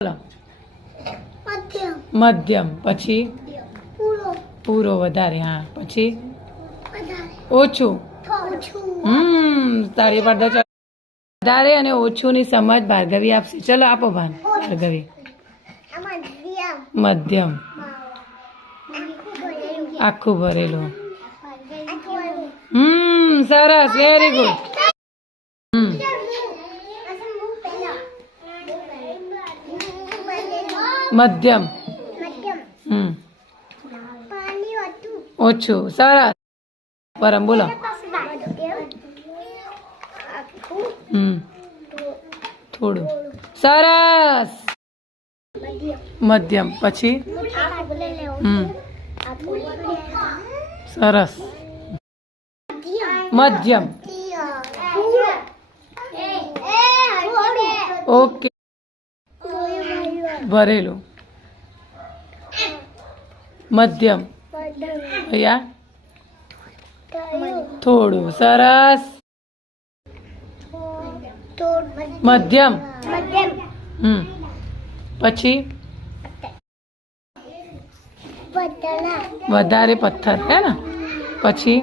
બોલો મધ્યમ પછી પૂરો વધારે હા પછી ઓછું તારી પડદા વધારે અને ઓછું ની સમજ ભાર્ગવી આપશે ચલો આપો ભાન ભાર્ગવી મધ્યમ આખું ભરેલું સરસ વેરી ગુડ મધ્યમ ઓછું સરસ પરમ બોલો થોડું સરસ મધ્યમ પછી સરસ મધ્યમ ઓકે ભરેલું મધ્યમ ભૈયા થોડું સરસ મધ્યમ પછી વધારે પથ્થર હે ને પછી